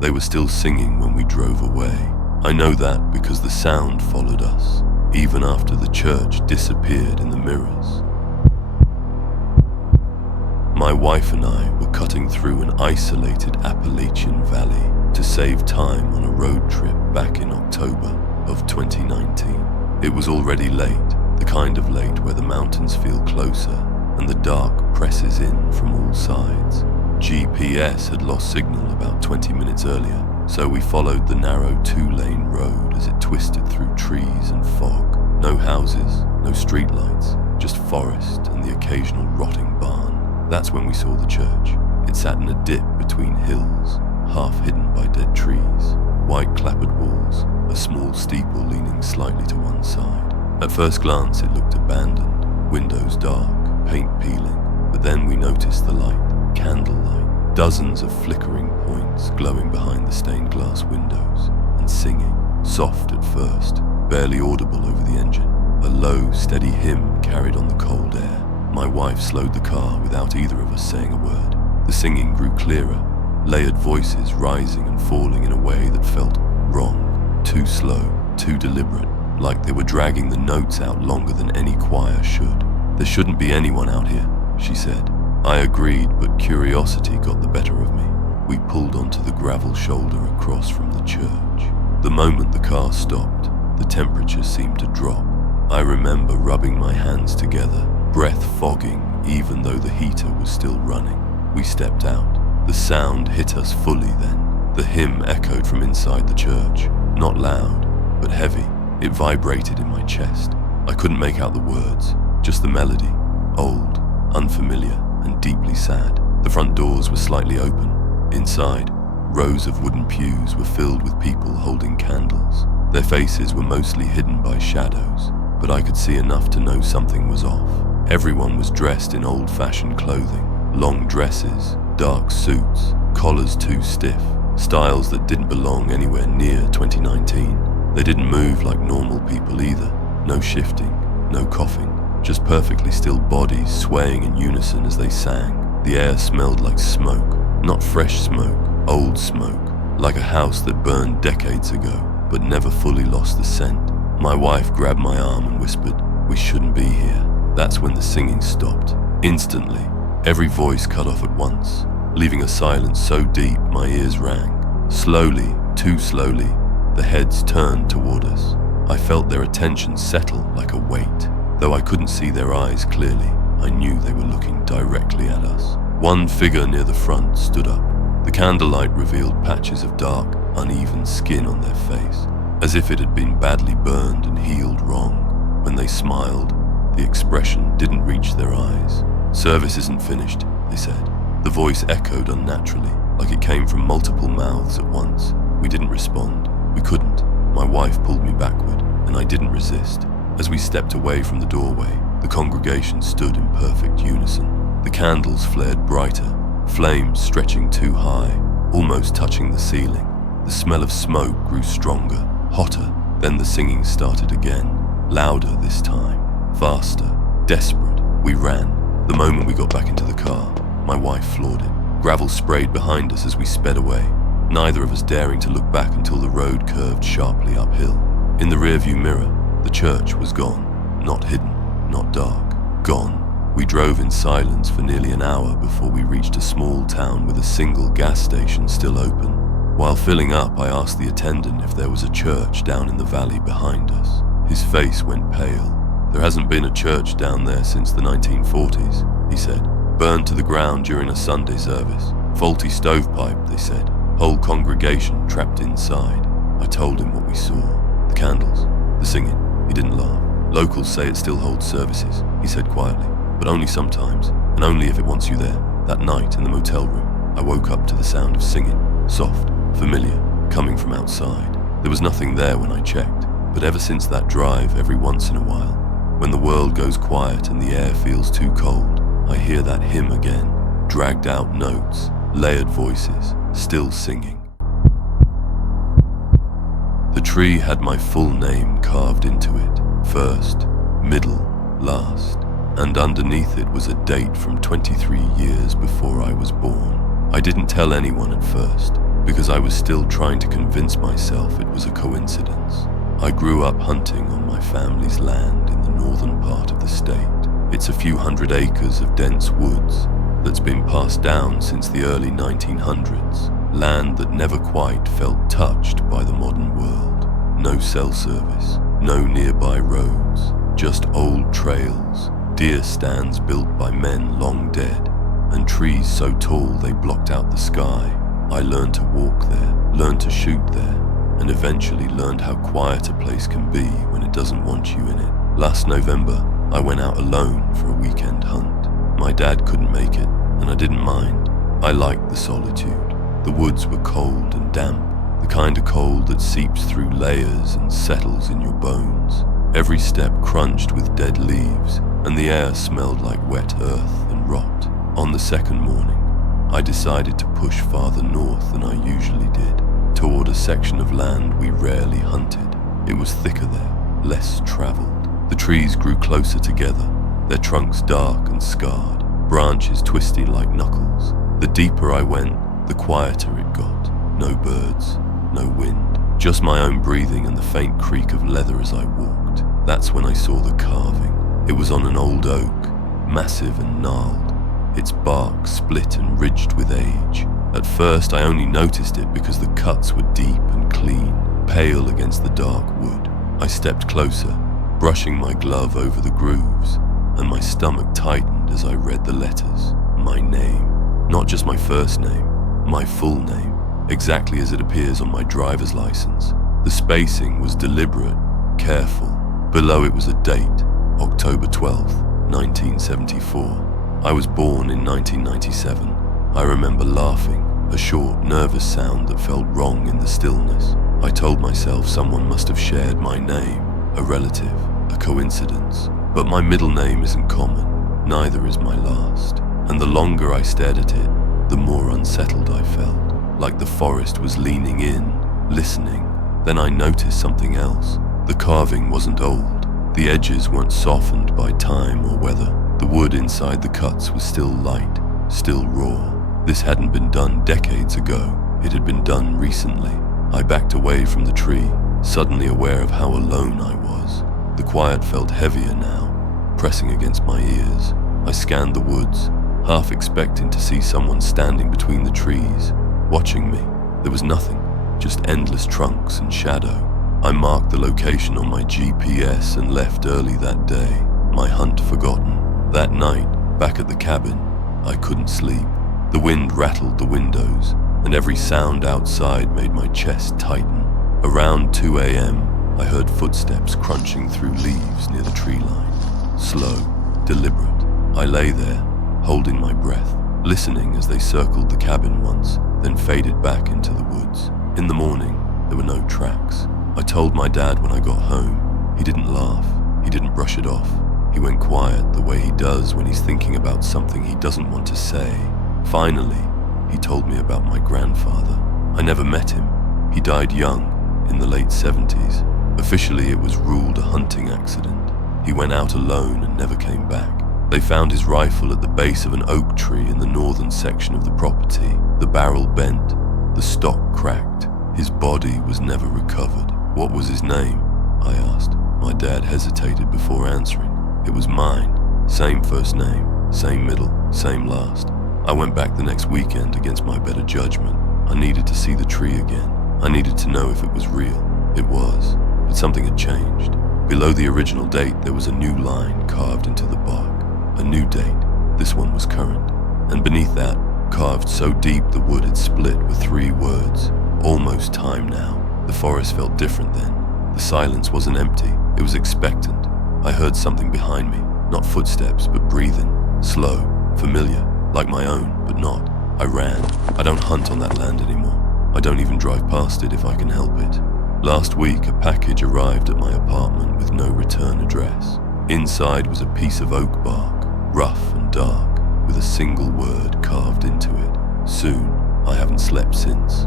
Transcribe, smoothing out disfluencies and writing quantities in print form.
They were still singing when we drove away. I know that because the sound followed us, even after the church disappeared in the mirrors. My wife and I were cutting through an isolated Appalachian valley to save time on a road trip back in October of 2019. It was already late, the kind of late where the mountains feel closer and the dark presses in from all sides. GPS had lost signal about 20 minutes earlier, so we followed the narrow 2-lane road as it twisted through trees and fog. No houses, no streetlights, just forest and the occasional rotting barn. That's when we saw the church. It sat in a dip between hills, half hidden by dead trees, white clapboard walls, a small steeple leaning slightly to one side. At first glance it looked abandoned, windows dark, paint peeling, but then we noticed the light, candlelight, dozens of flickering points glowing behind the stained glass windows, and singing, soft at first, barely audible over the engine. A low, steady hymn carried on the cold air. My wife slowed the car without either of us saying a word. The singing grew clearer, layered voices rising and falling in a way that felt wrong, too slow, too deliberate, like they were dragging the notes out longer than any choir should. There shouldn't be anyone out here, she said. I agreed, but curiosity got the better of me. We pulled onto the gravel shoulder across from the church. The moment the car stopped, the temperature seemed to drop. I remember rubbing my hands together, breath fogging even though the heater was still running. We stepped out. The sound hit us fully then. The hymn echoed from inside the church, not loud, but heavy. It vibrated in my chest. I couldn't make out the words, just the melody, old, unfamiliar, and deeply sad. The front doors were slightly open. Inside, rows of wooden pews were filled with people holding candles. Their faces were mostly hidden by shadows, but I could see enough to know something was off. Everyone was dressed in old-fashioned clothing, long dresses, dark suits, collars too stiff, styles that didn't belong anywhere near 2019. They didn't move like normal people either. No shifting, no coughing, just perfectly still bodies swaying in unison as they sang. The air smelled like smoke, not fresh smoke, old smoke, like a house that burned decades ago, but never fully lost the scent. My wife grabbed my arm and whispered, "We shouldn't be here." That's when the singing stopped. Instantly, every voice cut off at once, leaving a silence so deep my ears rang. Slowly, too slowly, the heads turned toward us. I felt their attention settle like a weight. Though I couldn't see their eyes clearly, I knew they were looking directly at us. One figure near the front stood up. The candlelight revealed patches of dark, uneven skin on their face, as if it had been badly burned and healed wrong. When they smiled, the expression didn't reach their eyes. "Service isn't finished," they said. The voice echoed unnaturally, like it came from multiple mouths at once. We didn't respond. We couldn't. My wife pulled me backward, and I didn't resist. As we stepped away from the doorway, the congregation stood in perfect unison. The candles flared brighter, flames stretching too high, almost touching the ceiling. The smell of smoke grew stronger, hotter. Then the singing started again, louder this time, faster, desperate. We ran. The moment we got back into the car, my wife floored it. Gravel sprayed behind us as we sped away, neither of us daring to look back until the road curved sharply uphill. In the rearview mirror, the church was gone. Not hidden, not dark. Gone. We drove in silence for nearly an hour before we reached a small town with a single gas station still open. While filling up, I asked the attendant if there was a church down in the valley behind us. His face went pale. "There hasn't been a church down there since the 1940s, he said. "Burned to the ground during a Sunday service. Faulty stovepipe," they said. "Whole congregation trapped inside." I told him what we saw. The candles, the singing. He didn't laugh. "Locals say it still holds services," he said quietly. "But only sometimes, and only if it wants you there." That night in the motel room, I woke up to the sound of singing, soft, familiar, coming from outside. There was nothing there when I checked, but ever since that drive, every once in a while, when the world goes quiet and the air feels too cold, I hear that hymn again, dragged out notes, layered voices, still singing. The tree had my full name carved into it, first, middle, last, and underneath it was a date from 23 years before I was born. I didn't tell anyone at first, because I was still trying to convince myself it was a coincidence. I grew up hunting on my family's land in the northern part of the state. It's a few hundred acres of dense woods that's been passed down since the early 1900s, land that never quite felt touched by the modern world. No cell service, no nearby roads, just old trails, deer stands built by men long dead, and trees so tall they blocked out the sky. I learned to walk there, learned to shoot there, and eventually learned how quiet a place can be when it doesn't want you in it. Last November, I went out alone for a weekend hunt. My dad couldn't make it, and I didn't mind. I liked the solitude. The woods were cold and damp, the kind of cold that seeps through layers and settles in your bones. Every step crunched with dead leaves, and the air smelled like wet earth and rot. On the second morning, I decided to push farther north than I usually did, toward a section of land we rarely hunted. It was thicker there, less traveled. The trees grew closer together, their trunks dark and scarred, branches twisting like knuckles. The deeper I went, the quieter it got. No birds, no wind, just my own breathing and the faint creak of leather as I walked. That's when I saw the carving. It was on an old oak, massive and gnarled, its bark split and ridged with age. At first I only noticed it because the cuts were deep and clean, pale against the dark wood. I stepped closer, brushing my glove over the grooves, and my stomach tightened as I read the letters. My name. Not just my first name, my full name, exactly as it appears on my driver's license. The spacing was deliberate, careful. Below it was a date, October 12th, 1974. I was born in 1997. I remember laughing, a short, nervous sound that felt wrong in the stillness. I told myself someone must have shared my name, a relative, a coincidence. But my middle name isn't common, neither is my last. And the longer I stared at it, the more unsettled I felt, like the forest was leaning in, listening. Then I noticed something else. The carving wasn't old. The edges weren't softened by time or weather. The wood inside the cuts was still light, still raw. This hadn't been done decades ago. It had been done recently. I backed away from the tree, suddenly aware of how alone I was. The quiet felt heavier now, pressing against my ears. I scanned the woods, half expecting to see someone standing between the trees, watching me. There was nothing, just endless trunks and shadow. I marked the location on my GPS and left early that day, my hunt forgotten. That night, back at the cabin, I couldn't sleep. The wind rattled the windows, and every sound outside made my chest tighten. Around 2 a.m., I heard footsteps crunching through leaves near the tree line. Slow, deliberate. I lay there, holding my breath, listening as they circled the cabin once, then faded back into the woods. In the morning, there were no tracks. I told my dad when I got home. He didn't laugh. He didn't brush it off. He went quiet the way he does when he's thinking about something he doesn't want to say. Finally, he told me about my grandfather. I never met him. He died young, in the late 70s. Officially, it was ruled a hunting accident. He went out alone and never came back. They found his rifle at the base of an oak tree in the northern section of the property. The barrel bent, the stock cracked. His body was never recovered. What was his name? I asked. My dad hesitated before answering. It was mine. Same first name, same middle, same last. I went back the next weekend against my better judgment. I needed to see the tree again. I needed to know if it was real. It was, but something had changed. Below the original date, there was a new line carved into the bark. A new date. This one was current. And beneath that, carved so deep the wood had split with 3 words. Almost time now. The forest felt different then. The silence wasn't empty. It was expectant. I heard something behind me. Not footsteps, but breathing. Slow, familiar, like my own, but not. I ran. I don't hunt on that land anymore. I don't even drive past it if I can help it. Last week, a package arrived at my apartment with no return address. Inside was a piece of oak bark, rough and dark, with a single word carved into it. Soon. I haven't slept since.